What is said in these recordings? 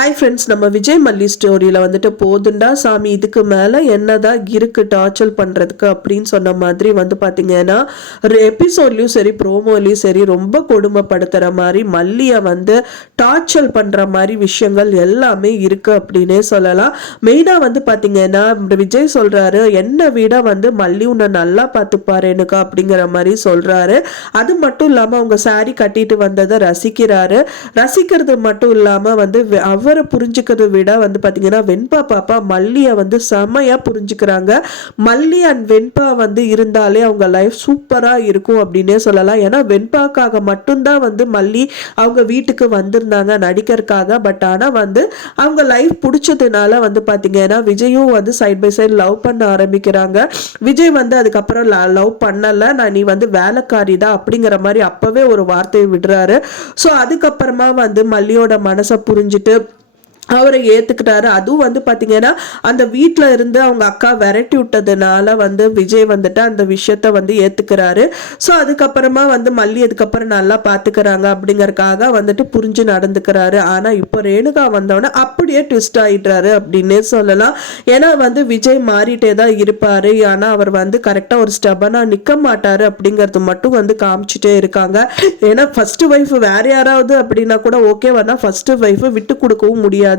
Hi friends, நம்ம விஜய் மல்லி ஸ்டோரியில் வந்துட்டு போதுண்டா சாமி, இதுக்கு மேலே என்னதான் இருக்கு டார்ச்சர் பண்ணுறதுக்கு அப்படின்னு சொன்ன மாதிரி வந்து பார்த்தீங்கன்னா எபிசோட்லையும் சரி ப்ரோமோலையும் சரி ரொம்ப கொடுமைப்படுத்துகிற மாதிரி மல்லியை வந்து டார்ச்சர் பண்ணுற மாதிரி விஷயங்கள் எல்லாமே இருக்குது அப்படின்னே சொல்லலாம். மெயினாக வந்து பார்த்தீங்கன்னா விஜய் சொல்கிறாரு, என்னை விட வந்து மல்லி உன்னை நல்லா பார்த்துப்பாரு எனக்கு அப்படிங்கிற மாதிரி சொல்கிறாரு. அது மட்டும் இல்லாமல் அவங்க சாரி கட்டிட்டு வந்ததை ரசிக்கிறது மட்டும் இல்லாமல் வந்து அவரை புரிஞ்சுக்கிறத விட வந்து பார்த்தீங்கன்னா வெண்பா பாப்பா மல்லியை வந்து செமையா புரிஞ்சுக்கிறாங்க. மல்லி அண்ட் வெண்பா வந்து இருந்தாலே அவங்க லைஃப் சூப்பராக இருக்கும் அப்படின்னே சொல்லலாம். ஏன்னா வெண்பாக்காக மட்டும்தான் வந்து மல்லி அவங்க வீட்டுக்கு வந்திருந்தாங்க நடிக்கிறதுக்காக. பட் ஆனால் வந்து அவங்க லைஃப் பிடிச்சதுனால வந்து பார்த்தீங்கன்னா விஜயும் வந்து சைட் பை சைட் லவ் பண்ண ஆரம்பிக்கிறாங்க. விஜய் வந்து அதுக்கப்புறம் லவ் பண்ணல, நான் நீ வந்து வேலைக்காரி தான் அப்படிங்கிற மாதிரி அப்பவே ஒரு வார்த்தையை விடுறாரு. ஸோ அதுக்கப்புறமா வந்து மல்லியோட மனசை புரிஞ்சுட்டு அவரை ஏற்றுக்கிட்டாரு. அதுவும் வந்து பார்த்தீங்கன்னா அந்த வீட்டில் இருந்து அவங்க அக்கா விரட்டி விட்டதுனால வந்து விஜய் வந்துட்டு அந்த விஷயத்த வந்து ஏற்றுக்கிறாரு. ஸோ அதுக்கப்புறமா வந்து மல்லி அதுக்கப்புறம் நல்லா பார்த்துக்கிறாங்க அப்படிங்கறக்காக வந்துட்டு புரிஞ்சு நடந்துக்கிறாரு. ஆனால் இப்போ ரேணுகா வந்தவொடனே அப்படியே ட்விஸ்ட் ஆகிடுறாரு அப்படின்னே சொல்லலாம். ஏன்னா வந்து விஜய் மாறிட்டே தான் இருப்பார், ஆனால் அவர் வந்து கரெக்டாக ஒரு ஸ்டெபனாக நிற்க மாட்டார் அப்படிங்கிறது மட்டும் வந்து காமிச்சிட்டே இருக்காங்க. ஏன்னா ஃபர்ஸ்ட் ஒய்ஃப் வேற யாராவது அப்படின்னா கூட ஓகே வேணா, ஃபர்ஸ்ட் ஒய்ஃபை விட்டு கொடுக்கவும் முடியாது.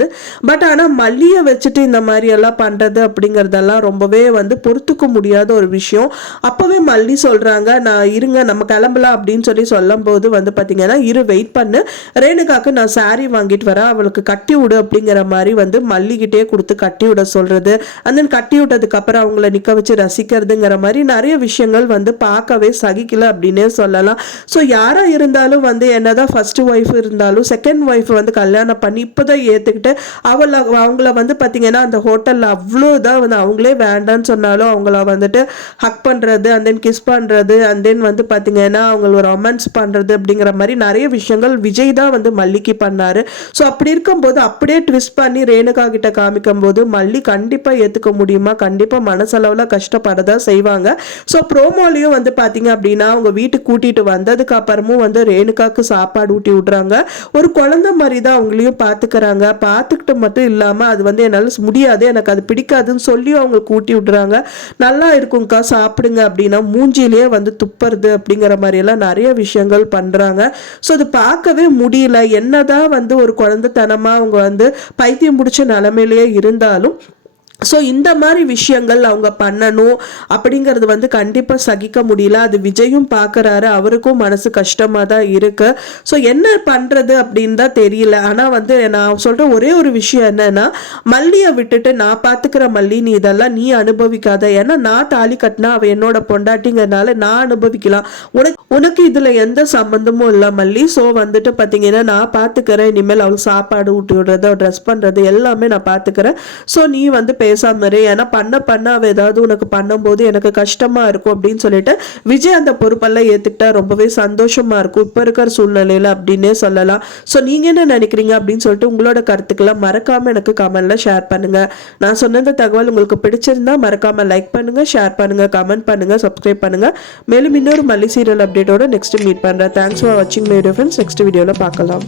பட் ஆனால் மல்லியை வச்சுட்டு இந்த மாதிரி எல்லாம் பண்றது அப்படிங்கறதெல்லாம் ரொம்பவே வந்து பொறுத்துக்க முடியாத ஒரு விஷயம். அப்பவே மல்லி சொல்றாங்க, நான் இருங்க நம்ம கிளம்பலாம் அப்படின்னு சொல்லும் போது வந்து பாத்தீங்கன்னா இரு வெயிட் பண்ணு, ரேணுகாக்கு நான் சாரி வாங்கிட்டு வரேன், அவளுக்கு கட்டி விடு அப்படிங்கிற மாதிரி வந்து மல்லிகிட்டே கொடுத்து கட்டி விட சொல்றது. அந்த கட்டி விட்டதுக்கு அப்புறம் அவங்கள நிக்க வச்சு ரசிக்கிறதுங்கிற மாதிரி நிறைய விஷயங்கள் வந்து பார்க்கவே சகிக்கல அப்படின்னே சொல்லலாம். ஸோ யாரா இருந்தாலும் வந்து என்னதான் ஃபர்ஸ்ட் ஒய்ஃப் இருந்தாலும் செகண்ட் ஒய்ஃப் வந்து கல்யாணம் பண்ணி இப்போதான் ஏத்துக்கிட்டு அவங்கள வந்து பார்த்தீங்கன்னா அந்த ஹோட்டலில் அவ்வளோதான் வந்து அவங்களே வேண்டான்னு சொன்னாலும் அவங்கள வந்துட்டு ஹக் பண்ணுறது, அண்ட் தென் கிஸ் பண்ணுறது, அண்ட் தென் வந்து பார்த்தீங்கன்னா அவங்கள ரொமான்ஸ் பண்ணுறது அப்படிங்கிற மாதிரி நிறைய விஷயங்கள் விஜய் தான் வந்து மல்லிக்கு பண்ணாரு. ஸோ அப்படி இருக்கும்போது அப்படியே ட்விஸ்ட் பண்ணி ரேணுகா கிட்ட காமிக்கும் போது மல்லி கண்டிப்பாக ஏற்றுக்க முடியுமா? கண்டிப்பாக மனசளவில் கஷ்டப்படதான் செய்வாங்க. ஸோ ப்ரோமோலையும் வந்து பார்த்தீங்க அப்படின்னா அவங்க வீட்டுக்கு கூட்டிட்டு வந்ததுக்கு அப்புறமும் வந்து ரேணுகாக்கு சாப்பாடு ஊட்டி விட்றாங்க. ஒரு குழந்தை மாதிரி தான் அவங்களையும் பார்த்துக்கிறாங்க. பார்த்துக்கிட்டு மட்டும் இல்லாமல் அது வந்து என்னால் முடியாது, எனக்கு அது பிடிக்காதுன்னு சொல்லி அவங்க கூட்டி விடுறாங்க. நல்லா இருக்கும்க்கா சாப்பிடுங்க அப்படின்னா மூஞ்சிலேயே வந்து துப்புறது அப்படிங்கிற மாதிரியெல்லாம் நிறைய விஷயங்கள் பண்ணுறாங்க. ஸோ அது பார்க்கவே முடியல. என்னதான் வந்து ஒரு குழந்தைத்தனமாக அவங்க வந்து பைத்தியம் பிடிச்ச நிலைமையிலேயே இருந்தாலும் ஸோ இந்த மாதிரி விஷயங்கள் அவங்க பண்ணணும் அப்படிங்கிறது வந்து கண்டிப்பாக சகிக்க முடியல. அது விஜயும் பார்க்குறாரு, அவருக்கும் மனசு கஷ்டமாக தான் இருக்கு. ஸோ என்ன பண்ணுறது அப்படின்னு தான் தெரியல. ஆனால் வந்து நான் சொல்கிற ஒரே ஒரு விஷயம் என்னன்னா, மல்லியை விட்டுட்டு நான் பார்த்துக்கிற மல்லி, நீ இதெல்லாம் நீ அனுபவிக்காத. ஏன்னா நான் தாலி கட்டினா அவள் என்னோட பொண்டாட்டிங்கிறதுனால நான் அனுபவிக்கலாம், உனக்கு இதில் எந்த சம்மந்தமும் இல்லை மல்லி. ஸோ வந்துட்டு பார்த்தீங்கன்னா நான் பார்த்துக்கிறேன், இனிமேல் அவளுக்கு சாப்பாடு ஊட்டி விடுறது, ட்ரெஸ் பண்ணுறது எல்லாமே நான் பார்த்துக்கிறேன். ஸோ நீ வந்து பேசாம இரு, ஏன்னா பண்ண அவ ஏதாவது உனக்கு பண்ணும்போது எனக்கு கஷ்டமா இருக்கும் அப்படின்னு சொல்லிட்டு விஜய் அந்த பொறுப்பெல்லாம் ஏத்துக்கிட்டா ரொம்பவே சந்தோஷமா இருக்கும் இப்ப இருக்கிற சூழ்நிலையில அப்படின்னே சொல்லலாம். ஸோ நீங்க என்ன நினைக்கிறீங்க அப்படின்னு சொல்லிட்டு உங்களோட கருத்துக்களை மறக்காம எனக்கு கமெண்ட்ல ஷேர் பண்ணுங்க. நான் சொன்ன தகவல் உங்களுக்கு பிடிச்சிருந்தா மறக்காம லைக் பண்ணுங்க, ஷேர் பண்ணுங்க, கமெண்ட் பண்ணுங்க, சப்ஸ்கிரைப் பண்ணுங்க. மேலும் இன்னொரு மல்லி சீரியல் அப்டேட்டோட நெக்ஸ்ட் மீட் பண்றேன். தேங்க்ஸ் ஃபார் வாட்சிங் மை டியர் ஃப்ரெண்ட்ஸ். நெக்ஸ்ட் வீடியோல பார்க்கலாம்.